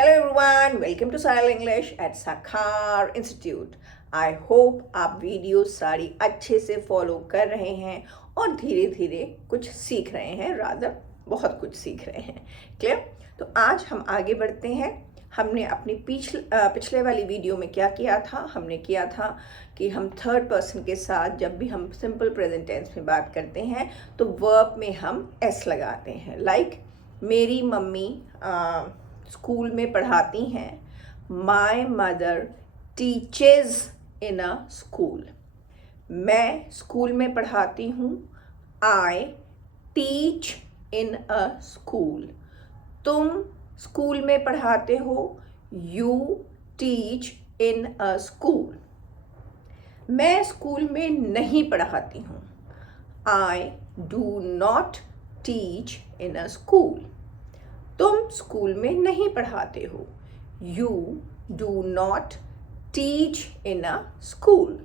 Hello everyone, welcome to sail English at Sakhar institute. I hope आप video सारी अच्छे से फॉलो कर रहे हैं और धीरे धीरे कुछ सीख रहे हैं, रादर बहुत कुछ सीख रहे हैं। क्लियर? तो आज हम आगे बढ़ते हैं। हमने अपनी पिछले वाली वीडियो में क्या किया था? हमने किया था कि हम थर्ड पर्सन के साथ जब भी हम सिंपल प्रेजेंट टेंस में बात करते हैं तो वर्ब में हम एस लगाते हैं। लाइक मेरी मम्मी स्कूल में पढ़ाती हैं। My mother teaches in a school. मैं स्कूल में पढ़ाती हूँ। I teach in a school. तुम स्कूल में पढ़ाते हो। You teach in a school. मैं स्कूल में नहीं पढ़ाती हूँ। आई do not teach in a school. तुम स्कूल में नहीं पढ़ाते हो। You do not teach in a school.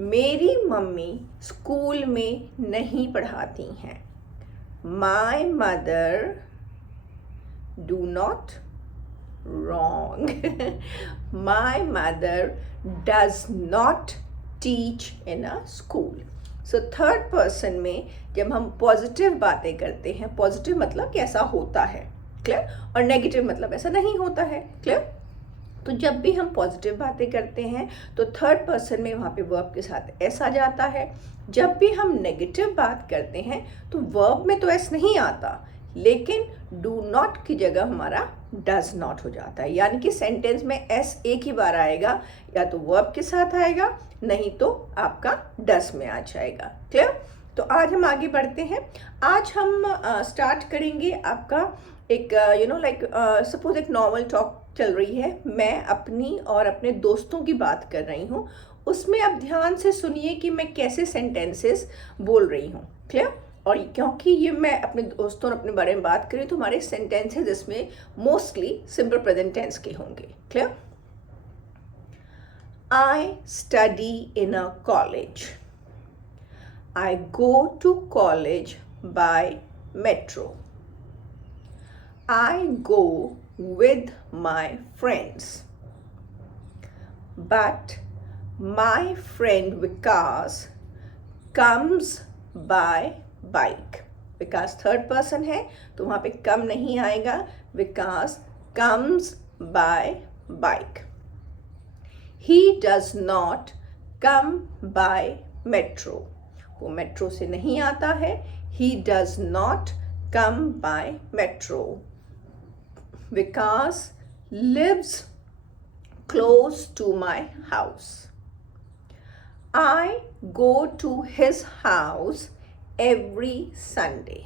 मेरी मम्मी स्कूल में नहीं पढ़ाती हैं। My mother do not wrong my mother does not teach in a school. So third person में जब हम पॉजिटिव बातें करते हैं, पॉजिटिव मतलब कि ऐसा होता है, क्लियर, और नेगेटिव मतलब ऐसा नहीं होता है, क्लियर। तो जब भी हम पॉजिटिव बातें करते हैं तो थर्ड पर्सन में वहाँ पे वर्ब के साथ एस आ जाता है। जब भी हम नेगेटिव बात करते हैं तो वर्ब में तो एस नहीं आता, लेकिन डू नॉट की जगह हमारा डज नॉट हो जाता है। यानी कि सेंटेंस में एस एक ही बार आएगा, या तो वर्ब के साथ आएगा, नहीं तो आपका डस में आ जाएगा। क्लियर? तो आज हम आगे बढ़ते हैं। आज हम स्टार्ट करेंगे आपका एक सपोज एक नॉर्मल टॉक चल रही है। मैं अपनी और अपने दोस्तों की बात कर रही हूँ। उसमें आप ध्यान से सुनिए कि मैं कैसे सेंटेंसेस बोल रही हूँ। क्लियर? और क्योंकि ये मैं अपने दोस्तों और अपने बारे में बात करी तो हमारे सेंटेंसेस इसमें मोस्टली सिंपल प्रेजेंट टेंस के होंगे। Clear? I study in a college. I go to college by metro. I go with my friends. But my friend Vikas comes by bike. Vikas third person है तो वहाँ पे कम नहीं आएगा। विकास comes by bike. He does not come by metro. वो metro से नहीं आता है। He does not come by metro. Vikas lives close to my house. I go to his house every Sunday.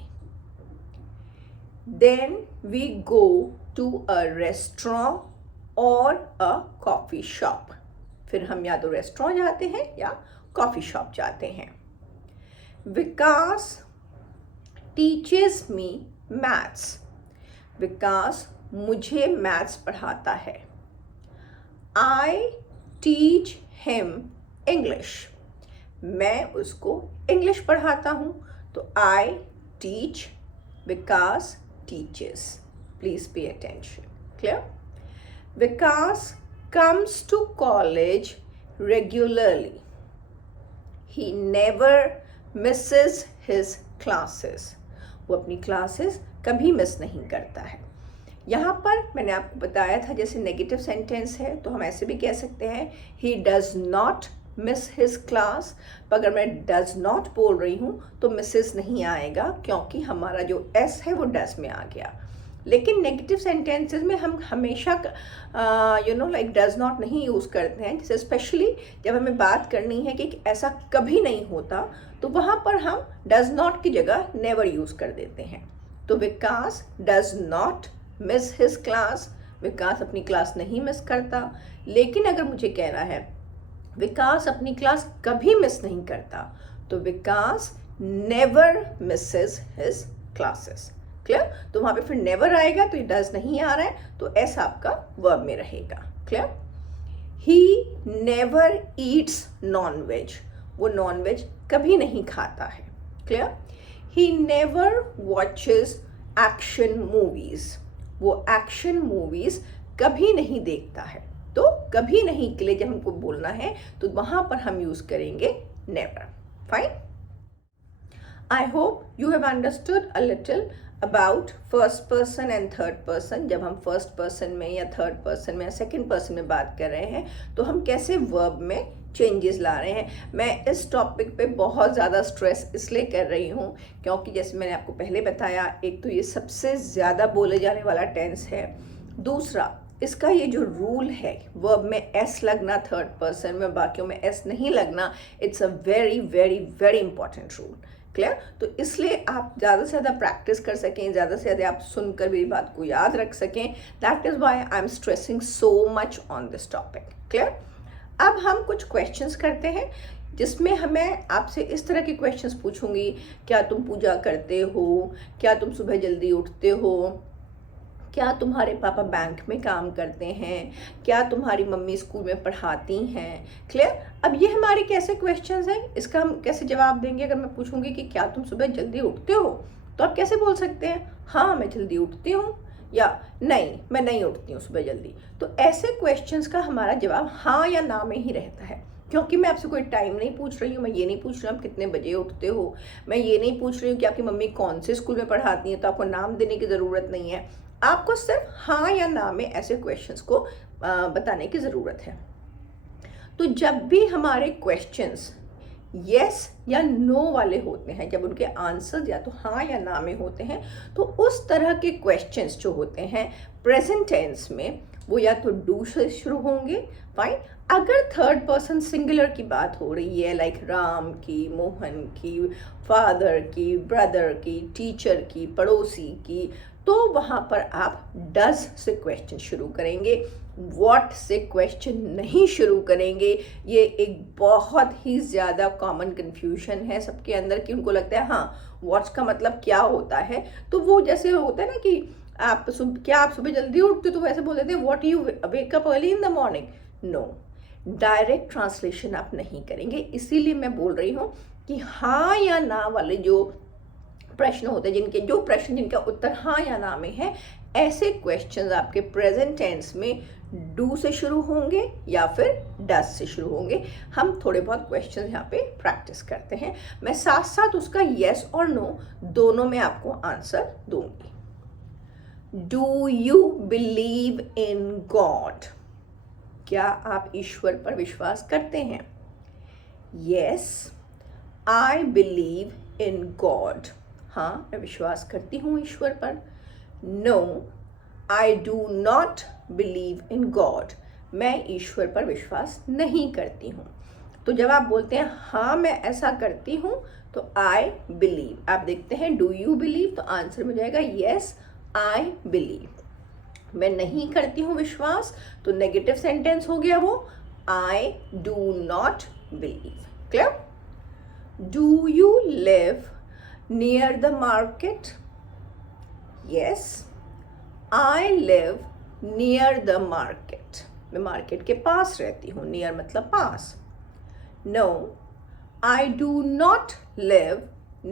Then we go to a restaurant or a coffee shop. फिर हम या तो restaurant जाते हैं या कॉफ़ी शॉप जाते हैं। विकास teaches me maths. विकास मुझे मैथ्स पढ़ाता है। I teach him English. मैं उसको इंग्लिश पढ़ाता हूँ। तो I teach, Vikas teaches. Please pay attention. Clear? Vikas comes to college regularly. He never misses his classes. वो अपनी क्लासेस कभी मिस नहीं करता है। यहाँ पर मैंने आपको बताया था जैसे नेगेटिव सेंटेंस है तो हम ऐसे भी कह सकते हैं he does not miss his class। पर अगर मैं does not बोल रही हूँ तो मिसेस नहीं आएगा क्योंकि हमारा जो s है वो does में आ गया। लेकिन नेगेटिव सेंटेंसेस में हम हमेशा डज नॉट नहीं यूज़ करते हैं। जैसे स्पेशली जब हमें बात करनी है कि ऐसा कभी नहीं होता तो वहाँ पर हम डज नॉट की जगह नेवर यूज़ कर देते हैं। तो Vikas does not miss his class. Vikas अपनी क्लास नहीं मिस करता। लेकिन अगर मुझे कहना है विकास अपनी क्लास कभी मिस नहीं करता तो Vikas never misses his classes. Clear? तो वहां पे फिर नेवर आएगा तो ये डज नहीं आ रहा है तो एस आपका वर्ब में रहेगा। Clear? He never eats non veg. वो नॉन वेज कभी नहीं खाता है। Clear? He never watches action movies. वो एक्शन मूवीज कभी नहीं देखता है। तो कभी नहीं के लिए जब हमको बोलना है तो वहां पर हम यूज करेंगे never. Fine. I hope you have understood a little about first person and third person। जब हम first person में या third person में या second person में बात कर रहे हैं तो हम कैसे verb में चेंजेस ला रहे हैं। मैं इस टॉपिक पे बहुत ज़्यादा स्ट्रेस इसलिए कर रही हूँ क्योंकि जैसे मैंने आपको पहले बताया, एक तो ये सबसे ज़्यादा बोले जाने वाला टेंस है। दूसरा, इसका ये जो रूल है वर्ब में एस लगना थर्ड पर्सन में, बाकियों में एस नहीं लगना, it's a very very very important rule. Clear? तो इसलिए आप ज़्यादा से ज़्यादा प्रैक्टिस कर सकें, ज़्यादा से ज़्यादा आप सुनकर मेरी बात को याद रख सकें। That is why I am stressing so much on this topic. Clear? अब हम कुछ क्वेश्चंस करते हैं जिसमें हमें आपसे इस तरह के क्वेश्चंस पूछूंगी। क्या तुम पूजा करते हो? क्या तुम सुबह जल्दी उठते हो? क्या तुम्हारे पापा बैंक में काम करते हैं? क्या तुम्हारी मम्मी स्कूल में पढ़ाती हैं? क्लियर? अब ये हमारे कैसे क्वेश्चंस हैं, इसका हम कैसे जवाब देंगे? अगर मैं पूछूंगी कि क्या तुम सुबह जल्दी उठते हो, तो आप कैसे बोल सकते हैं? हाँ मैं जल्दी उठती हूँ, या नहीं मैं नहीं उठती हूँ सुबह जल्दी। तो ऐसे क्वेश्चंस का हमारा जवाब हाँ या ना में ही रहता है, क्योंकि मैं आपसे कोई टाइम नहीं पूछ रही हूँ। मैं ये नहीं पूछ रही हूँ आप कितने बजे उठते हो। मैं ये नहीं पूछ रही हूँ कि आपकी मम्मी कौन से स्कूल में पढ़ाती हैं, तो आपको नाम देने की ज़रूरत नहीं है। आपको सिर्फ हाँ या ना में ऐसे क्वेश्चंस को बताने की ज़रूरत है। तो जब भी हमारे क्वेश्चंस यस या नो वाले होते हैं, जब उनके आंसर या तो हाँ या ना में होते हैं, तो उस तरह के क्वेश्चंस जो होते हैं प्रेजेंट टेंस में, वो या तो डू से शुरू होंगे। फाइन। अगर थर्ड पर्सन सिंगुलर की बात हो रही है, लाइक राम की, मोहन की, फादर की, ब्रदर की, टीचर की, पड़ोसी की, तो वहाँ पर आप डज से क्वेश्चन शुरू करेंगे, व्हाट से क्वेश्चन नहीं शुरू करेंगे। ये एक बहुत ही ज़्यादा कॉमन कन्फ्यूजन है सबके अंदर कि उनको लगता है हाँ व्हाट्स का मतलब क्या होता है। तो वो जैसे होता है ना कि क्या आप सुबह जल्दी उठते हो, तो वैसे बोल देते हैं what you wake up early in the morning. No, direct translation आप नहीं करेंगे। इसीलिए मैं बोल रही हूँ कि हाँ या ना वाले जो प्रश्न होते हैं, जिनका उत्तर हाँ या ना में है, ऐसे क्वेश्चंस आपके प्रेजेंट टेंस में डू से शुरू होंगे या फिर डज से शुरू होंगे। हम थोड़े बहुत क्वेश्चंस यहाँ पे प्रैक्टिस करते हैं। मैं साथ साथ उसका यस और नो दोनों में आपको आंसर दूंगी। Do you believe in God? क्या आप ईश्वर पर विश्वास करते हैं? Yes, I believe in God. हाँ मैं विश्वास करती हूँ ईश्वर पर। No, I do not believe in God. मैं ईश्वर पर विश्वास नहीं करती हूँ। तो जब आप बोलते हैं हाँ मैं ऐसा करती हूँ, तो आई बिलीव, आप देखते हैं डू यू बिलीव, तो आंसर में जाएगा यस आई बिलीव। मैं नहीं करती हूँ विश्वास, तो नेगेटिव सेंटेंस हो गया वो, आई do not believe. Clear? Do you live near the market? Yes, I live near the market. मैं मार्केट के पास रहती हूँ। near मतलब पास। No, I do not live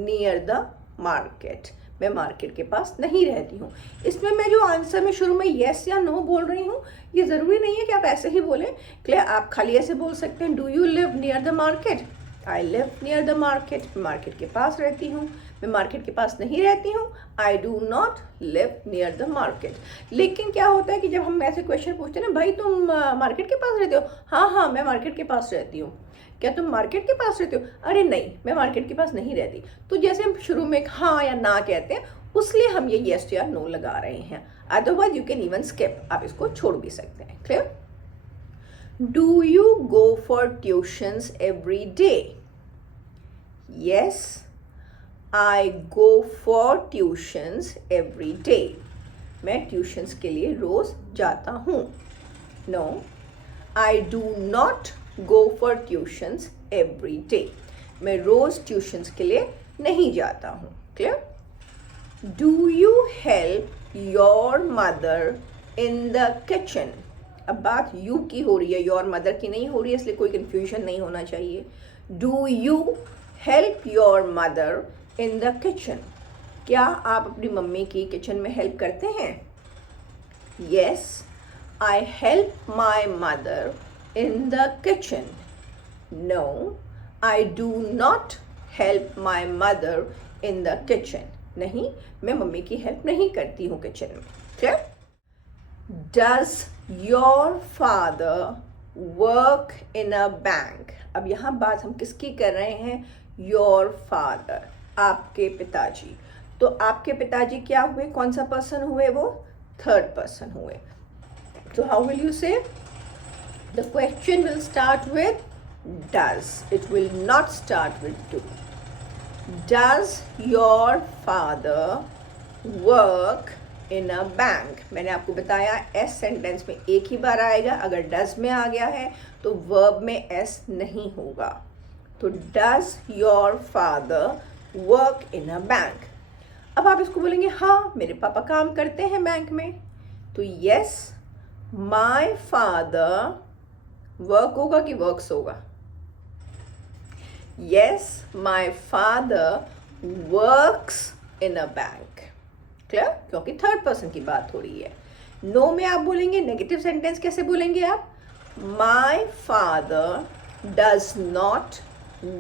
near the market. मैं मार्केट के पास नहीं रहती हूँ। इसमें मैं जो आंसर में शुरू में yes या no बोल रही हूँ, ये ज़रूरी नहीं है कि आप ऐसे ही बोलें। क्लियर? आप खाली ऐसे बोल सकते हैं do you live near the market? I live near the market. मैं मार्केट के पास रहती हूँ। मैं मार्केट के पास नहीं रहती हूँ। आई do not live near the market. लेकिन क्या होता है कि जब हम ऐसे क्वेश्चन पूछते हैं ना, भाई तुम मार्केट के पास रहते हो? हाँ हाँ मैं मार्केट के पास रहती हूँ। क्या तुम मार्केट के पास रहते हो? अरे नहीं मैं मार्केट के पास नहीं रहती। तो जैसे हम शुरू में हाँ या ना कहते हैं, उसलिए हम ये येस या नो लगा रहे हैं। Otherwise you can even skip, आप इसको छोड़ भी सकते हैं। Clear? Do you go for tuitions every day? Yes, I go for tuitions every day. मैं ट्यूशंस के लिए रोज जाता हूँ। No, I do not go for tuitions every day. मैं रोज ट्यूशंस के लिए नहीं जाता हूँ। Clear? Do you help your mother in the kitchen? अब बात you की हो रही है, your mother की नहीं हो रही है, इसलिए कोई confusion नहीं होना चाहिए। Do you help your mother in the kitchen? क्या आप अपनी मम्मी की किचन में हेल्प करते हैं? Yes, I help my mother in the kitchen. No, I do not help my mother in the kitchen. नहीं, मैं मम्मी की हेल्प नहीं करती हूँ किचन में. Clear? Does your father work in a bank? अब यहाँ बात हम किसकी कर रहे हैं? Your father, आपके पिताजी. तो आपके पिताजी क्या हुए? कौन सा पर्सन हुए? वो थर्ड पर्सन हुए. So how will you say? The question will start with does. It will not start with do. Does your father work in a bank? मैंने आपको बताया S सेंटेंस में एक ही बार आएगा. अगर does में आ गया है तो verb में S नहीं होगा. तो does your father work in a bank? अब आप इसको बोलेंगे हाँ मेरे पापा काम करते हैं बैंक में. तो yes, my father work होगा कि works होगा? Yes, my father works in a bank. Clear? क्योंकि थर्ड पर्सन की बात हो रही है. नो में आप बोलेंगे नेगेटिव सेंटेंस कैसे बोलेंगे आप? My father does not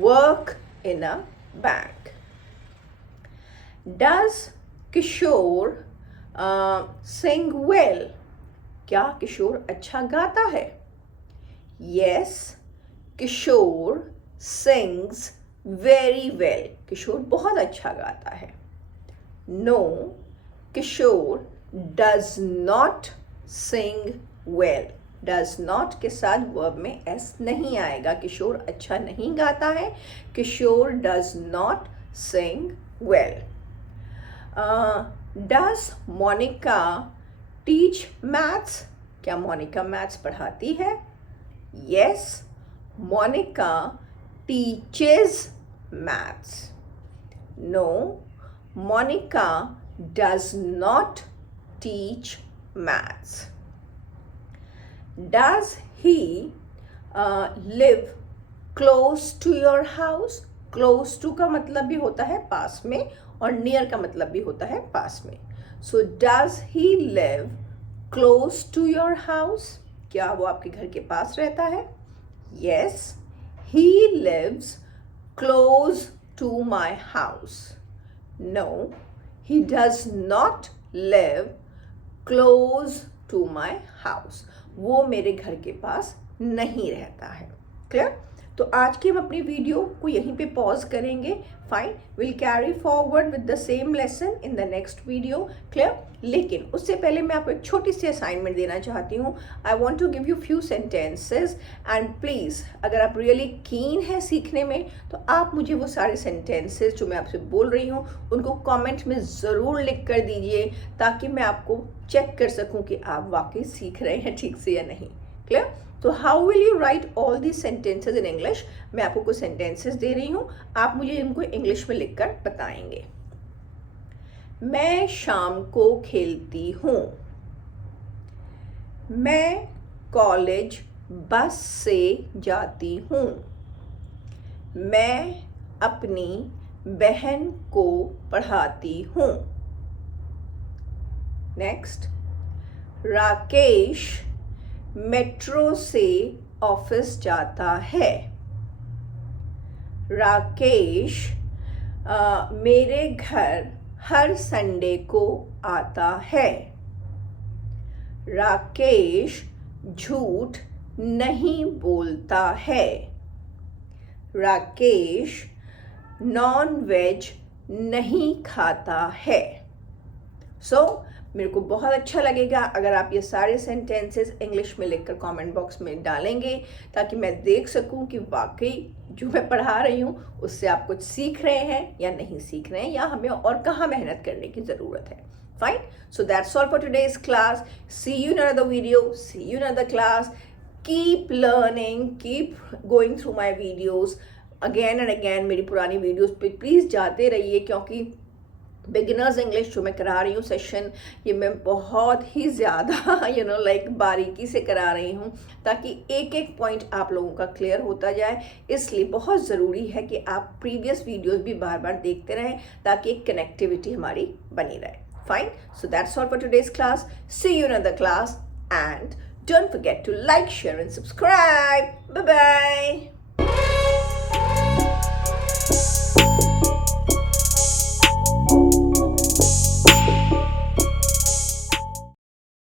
work in a bank. Does Kishore sing well? क्या किशोर अच्छा गाता है? Yes, किशोर sings very well. किशोर बहुत अच्छा गाता है. No, Kishore does not sing well. Does not के साथ verb में S नहीं आएगा. किशोर अच्छा नहीं गाता है. किशोर does not sing well. Does Monica teach maths? क्या मोनिका मैथ्स पढ़ाती है? Yes, Monica teaches maths. No, Monica does not teach maths. Does he live close to your house? Close to का मतलब भी होता है पास में और near का मतलब भी होता है पास में. So does he live close to your house? क्या वो आपके घर के पास रहता है? Yes, he lives close to my house. No, he does not live close to my house. वो मेरे घर के पास नहीं रहता है. क्लियर? तो आज की हम अपनी वीडियो को यहीं पे पॉज करेंगे. Fine, will carry forward with the same lesson in the next video. Clear? लेकिन उससे पहले मैं आपको एक छोटी सी असाइनमेंट देना चाहती हूँ. I want to give you few sentences and please अगर आप रियली कीन है सीखने में तो आप मुझे वो सारे सेंटेंसेज जो मैं आपसे बोल रही हूँ उनको कमेंट में ज़रूर लिख कर दीजिए ताकि मैं आपको चेक कर सकूँ कि आप वाकई सीख रहे हैं ठीक से या नहीं. क्लियर? तो how will you right all these sentences in English? मैं आपको कुछ सेंटेंसेज दे रही हूँ, आप मुझे इनको इंग्लिश में लिखकर बताएंगे. मैं शाम को खेलती हूँ. मैं कॉलेज बस से जाती हूँ. मैं अपनी बहन को पढ़ाती हूँ. नेक्स्ट, राकेश मेट्रो से ऑफिस जाता है. राकेश मेरे घर हर संडे को आता है. राकेश झूठ नहीं बोलता है. राकेश नॉन वेज नहीं खाता है. सो मेरे को बहुत अच्छा लगेगा अगर आप ये सारे सेंटेंसेस इंग्लिश में लिखकर कमेंट बॉक्स में डालेंगे ताकि मैं देख सकूं कि वाकई जो मैं पढ़ा रही हूँ उससे आप कुछ सीख रहे हैं या नहीं सीख रहे हैं या हमें और कहाँ मेहनत करने की ज़रूरत है. Fine, so that's all for today's class. See you in another video, see you in another class. Keep learning, keep going through my videos again and again. मेरी पुरानी वीडियोज़ पे प्लीज़ जाते रहिए क्योंकि बिगिनर्स इंग्लिश जो मैं करा रही हूँ सेशन, ये मैं बहुत ही ज़्यादा बारीकी से करा रही हूँ ताकि एक एक पॉइंट आप लोगों का क्लियर होता जाए. इसलिए बहुत ज़रूरी है कि आप प्रीवियस वीडियोस भी बार बार देखते रहें ताकि एक कनेक्टिविटी हमारी बनी रहे. Fine, so that's all for today's class. See you in another class and Don't forget to like, share and subscribe. Bye bye.